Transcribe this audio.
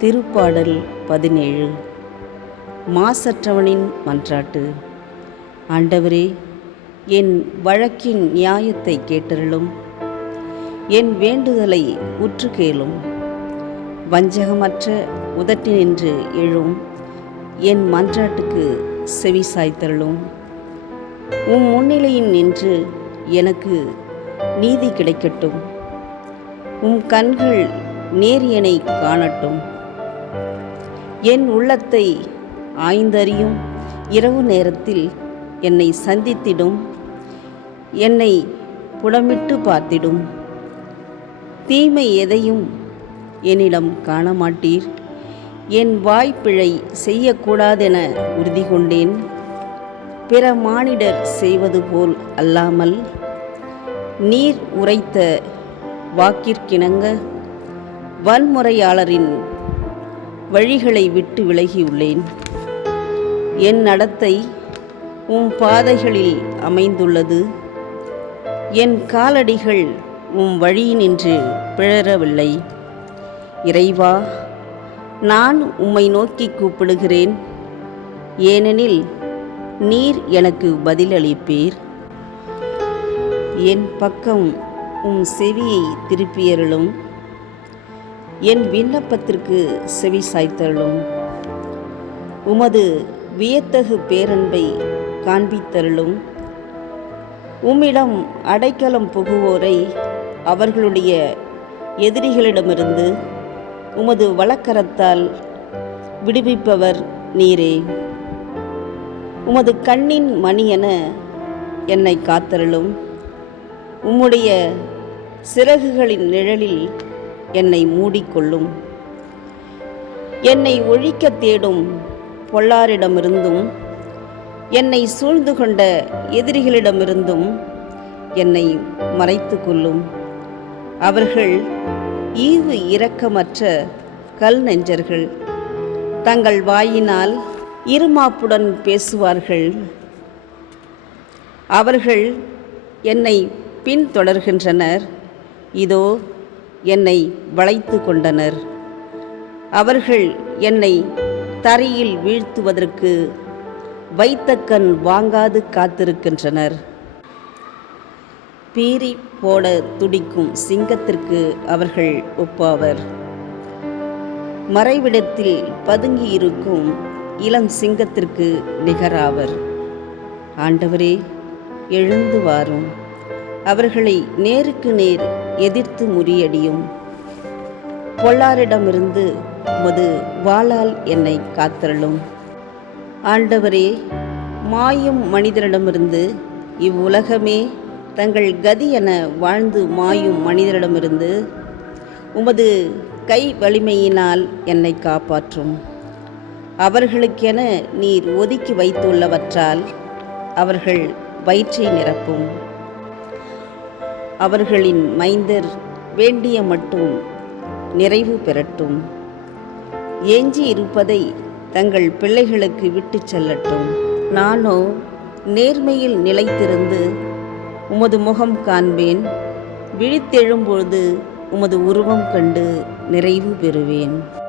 திருப்பாடல் பதினேழு. மாசற்றவனின் மன்றாட்டு. ஆண்டவரே என் வழக்கின் நியாயத்தை கேட்டருளும். என் வேண்டுதலை உற்று கேளும். வஞ்சகமற்ற உதட்டி நின்று எழும். என் மன்றாட்டுக்கு செவி சாய்த்தருளும். உம் முன்னிலையில் நின்று எனக்கு நீதி கிடைக்கட்டும். உம் கண்கள் நேரியனை காணட்டும். என் உள்ளத்தை ஆய்ந்தறியும். இரவு நேரத்தில் என்னை சந்தித்திடும். என்னை புடமிட்டு பார்த்திடும். தீமை எதையும் என்னிடம் காண மாட்டீர் என் வாய்ப்பிழை செய்யக்கூடாதென உறுதி கொண்டேன் பிற மானிடர் செய்வது போல் அல்லாமல் நீர் உரைத்த வாக்கிற்கிணங்க. வன்முறையாளரின் வழிகளை விட்டு விலகியுள்ளேன். என் நடத்தை உம் பாதைகளில் அமைந்துள்ளது. என் காலடிகள் உம் வழியினின்று பிழறவில்லை இறைவா நான் உம்மை நோக்கி கூப்பிடுகிறேன். ஏனெனில் நீர் எனக்கு பதிலளிப்பீர். என் பக்கம் உம் செவியை திருப்பியருளும் என் விண்ணப்பத்திற்கு செவி சாய்த்தருளும். உமது வியத்தகு பேரன்பை காண்பித்தருளும். உம்மிடம் அடைக்கலம் புகுவோரை அவர்களுடைய எதிரிகளிடமிருந்து உமது வழக்கரத்தால் விடுவிப்பவர் நீரே. உமது கண்ணின் மணியென என்னை காத்தருளும். உம்முடைய சிறகுகளின் நிழலில் என்னை மூடிக்கொள்ளும். என்னை ஒழிக்க தேடும் பொல்லாரிடமிருந்தும் என்னை சூழ்ந்து கொண்ட எதிரிகளிடமிருந்தும் என்னை மறைத்து கொள்ளும். அவர்கள் ஈவு இரக்கமற்ற கல் நெஞ்சர்கள். தங்கள் வாயினால் இருமாப்புடன் பேசுவார்கள். அவர்கள் என்னை பின்தொடர்கின்றனர். இதோ என்னை வளைத்து கொண்டனர். அவர்கள் என்னை தரையில் வீழ்த்துவதற்கு வைத்த கண் வாங்காது காத்திருக்கின்றனர். பீறி போட துடிக்கும் சிங்கத்திற்கு அவர்கள் ஒப்பாவர். மறைவிடத்தில் பதுங்கியிருக்கும் இளம் சிங்கத்திற்கு நிகராவர். ஆண்டவரே எழுந்து வாரும். அவர்களை நேருக்கு நேர் எதிர்த்து முறியடியும். பொல்லாரிடமிருந்து உமது வாளால் என்னை காத்தருளும். ஆண்டவரே மாயும் மனிதரிடமிருந்து இவ்வுலகமே தங்கள் கதி என வாழ்ந்து மாயும் மனிதரிடமிருந்து உமது கை வலிமையினால் என்னை காப்பாற்றும். அவர்களுக்கென நீர் ஒதுக்கி வைத்துள்ளவற்றால் அவர்கள் வயிற்றை நிரப்பும். அவர்களின் மைந்தர் வேண்டிய மட்டும் நிறைவு பெறட்டும். ஏஞ்சி இருப்பதை தங்கள் பிள்ளைகளுக்கு விட்டுச் செல்லட்டும். நானோ நேர்மையில் நிலைத்திருந்து உமது முகம் காண்பேன். விழித்தெழும்பொழுது உமது உருவம் கண்டு நிறைவு பெறுவேன்.